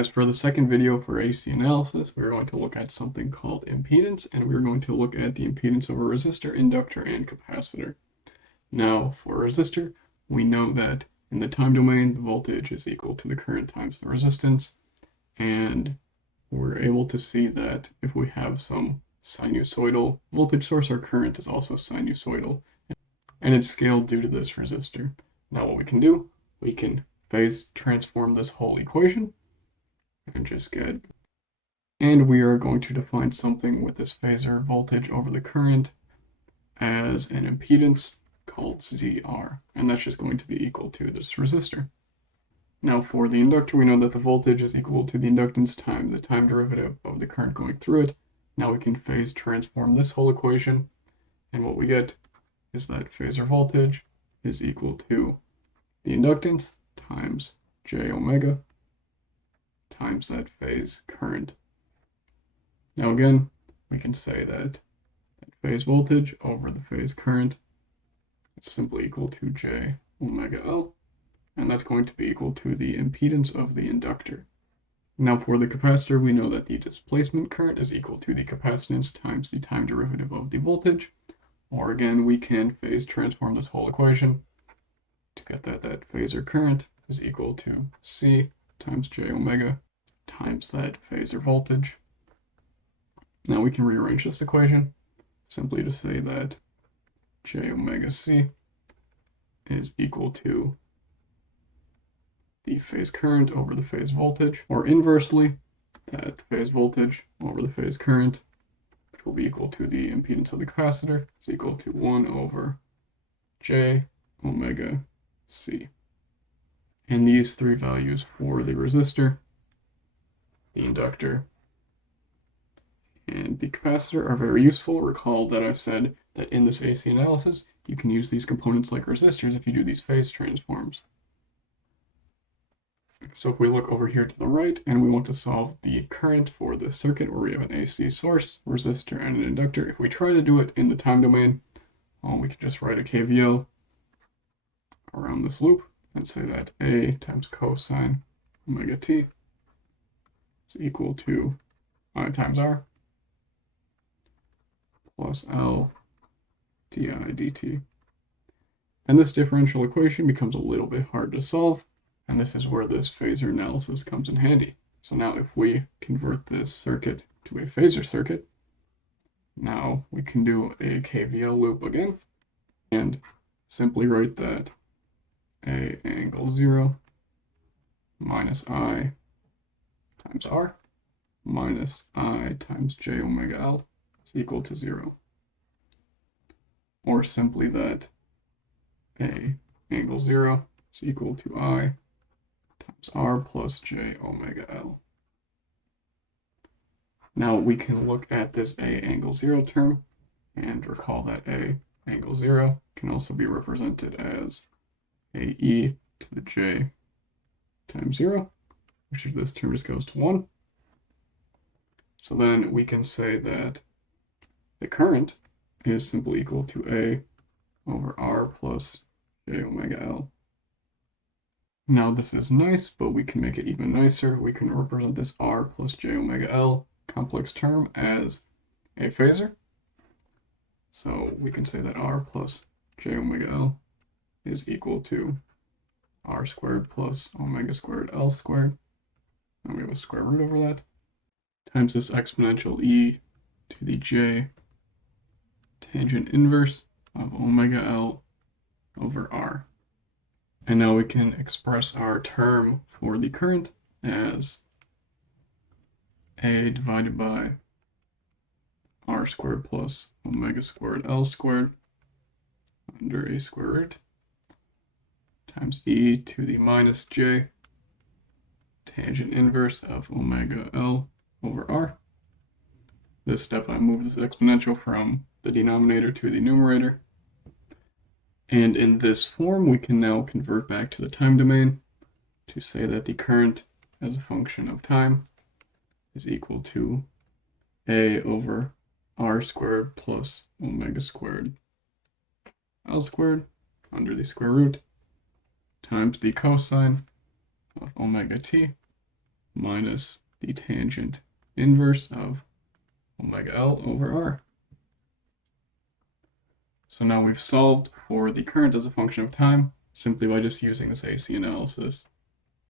As for the second video for AC analysis, we're going to look at something called impedance, and we're going to look at the impedance of a resistor, inductor, and capacitor. Now, for a resistor, we know that in the time domain, the voltage is equal to the current times the resistance, and we're able to see that if we have some sinusoidal voltage source, our current is also sinusoidal, and it's scaled due to this resistor. Now what we can do, we can phase transform this whole equation, and we are going to define something with this phasor voltage over the current as an impedance called ZR, and that's just going to be equal to this resistor. Now for the inductor, we know that the voltage is equal to the inductance times the time derivative of the current going through it. Now we can phase transform this whole equation, and what we get is that phasor voltage is equal to the inductance times j omega times that phase current. Now again, we can say that phase voltage over the phase current is simply equal to j omega L, and that's going to be equal to the impedance of the inductor. Now for the capacitor, we know that the displacement current is equal to the capacitance times the time derivative of the voltage, or again, we can phase transform this whole equation to get that phasor current is equal to C times j omega times that phasor voltage. Now we can rearrange this equation simply to say that j omega C is equal to the phase current over the phase voltage, or inversely, that the phase voltage over the phase current, which will be equal to the impedance of the capacitor, is equal to 1 over j omega C. And these three values for the resistor, the inductor, and the capacitor are very useful. Recall that I said that in this AC analysis, you can use these components like resistors if you do these phase transforms. So if we look over here to the right and we want to solve the current for this circuit where we have an AC source, resistor, and an inductor, if we try to do it in the time domain, we can just write a KVL around this loop and say that A times cosine omega t is equal to I times R plus L di dt. And this differential equation becomes a little bit hard to solve, and this is where this phasor analysis comes in handy. So now if we convert this circuit to a phasor circuit, now we can do a KVL loop again and simply write that A angle 0 minus I times R minus I times j omega L is equal to 0. Or simply that A angle 0 is equal to I times R plus j omega L. Now we can look at this A angle 0 term and recall that A angle 0 can also be represented as A e to the j times 0, which if this term just goes to 1. So then we can say that the current is simply equal to A over R plus j omega L. Now this is nice, but we can make it even nicer. We can represent this R plus j omega L complex term as a phasor. So we can say that R plus j omega L is equal to R squared plus omega squared L squared, and we have a square root over that, times this exponential e to the j tangent inverse of omega L over R. And now we can express our term for the current as A divided by R squared plus omega squared L squared under a square root times e to the minus j tangent inverse of omega L over R. This step I move this exponential from the denominator to the numerator. And in this form, we can now convert back to the time domain to say that the current as a function of time is equal to A over R squared plus omega squared L squared under the square root times the cosine of omega t minus the tangent inverse of omega L over R. So now we've solved for the current as a function of time simply by just using this AC analysis.